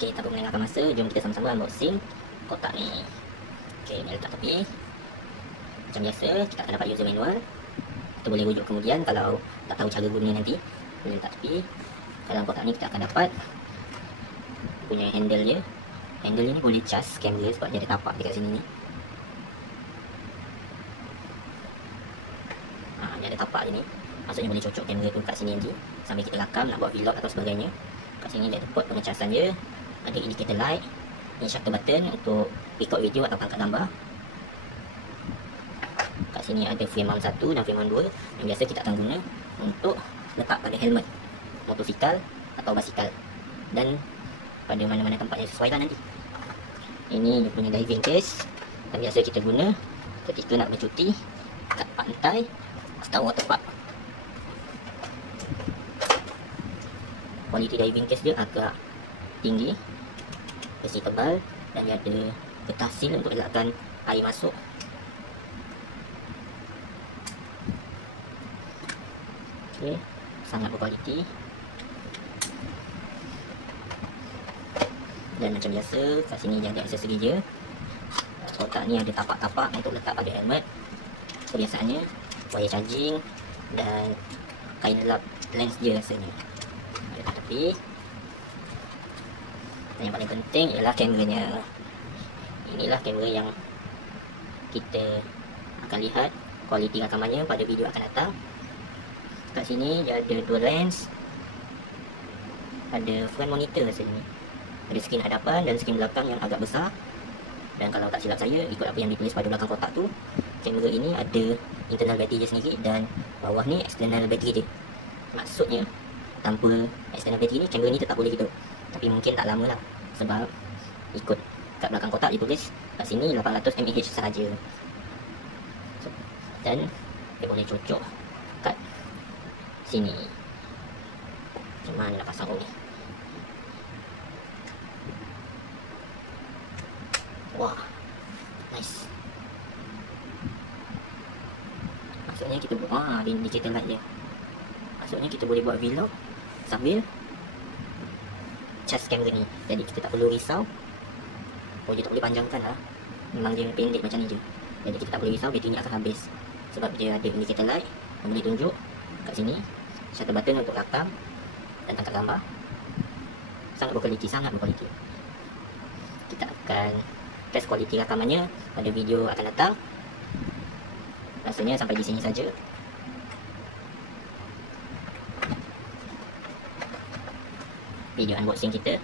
Okey, tanpa melengahkan masa, jom kita sama-sama unboxing kotak ni. Okey, ni letak tepi. Macam biasa, kita akan dapat user manual. Kita boleh rujuk kemudian kalau tak tahu cara guna nanti. Boleh letak tepi. Dalam kotak ni kita akan dapat punya handle dia. Handle ni boleh cas kamera sebab dia ada tapak dekat sini ni. Dia ada tapak dia ni. Maksudnya boleh cocok kamera tu kat sini nanti sambil kita rakam nak buat vlog atau sebagainya. Kat sini dia ada port pengecasan dia. Ada indicator light. Ini shutter button untuk record video atau angkat gambar. Kat sini ada frame mount 1 dan frame mount 2 yang biasa kita akan guna untuk letak pada helmet motosikal atau basikal dan pada mana-mana tempat yang sesuai lah nanti. Ini dia punya diving case yang biasa kita guna ketika nak bercuti kat pantai atau waterpark. Kualiti diving case dia agak tinggi, besi tebal dan dia ada getah seal untuk elakkan air masuk. Okey, sangat berkualiti. Dan macam biasa, kat sini dia ada aksesori dia. Kotak ni ada tapak-tapak untuk letak pada helmet. Kebiasaannya, wire charging dan kain lap lens dia rasanya. Letak tepi. Dan yang paling penting ialah kameranya. Inilah kamera yang kita akan lihat kualiti rakamannya pada video akan datang. Kat sini dia ada dua lens. Ada front monitor rasanya. Ada skrin hadapan dan skrin belakang yang agak besar. Dan kalau tak silap saya, ikut apa yang ditulis pada belakang kotak tu, kamera ini ada internal battery dia sendiri dan bawah ni external battery dia. Maksudnya tanpa external battery ni, kamera ni tetap boleh hidup. Tapi mungkin tak lama lah, sebab ikut kat belakang kotak ditulis kat sini 800 mAh sahaja. Dan dia boleh cocok kat sini. Macam mana nak pasang ni? Wah, nice. Maksudnya kita buat di indicator light dia. Maksudnya kita boleh buat vlog sambil cas kamera ni. Jadi kita tak perlu risau. Oh, dia tak boleh panjangkan lah. Memang dia pendek macam ni je. Jadi kita tak boleh risau bateri ni akan habis. Sebab dia ada indicator light yang boleh tunjuk kat sini. Shutter button untuk rakam dan tangkap gambar. Sangat berkualiti, sangat berkualiti. Kita akan test kualiti rakamannya pada video akan datang. Rasanya sampai di sini saja. Video unboxing kita.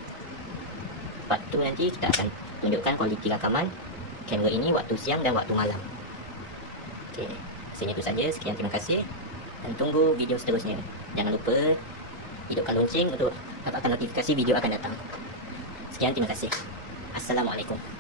Part 2 nanti kita akan tunjukkan kualiti rakaman kamera ini waktu siang dan waktu malam. Okey, rasanya itu saja. Sekian, terima kasih dan tunggu video seterusnya. Jangan lupa hidupkan lonceng untuk dapatkan notifikasi video akan datang. Sekian, terima kasih. Assalamualaikum.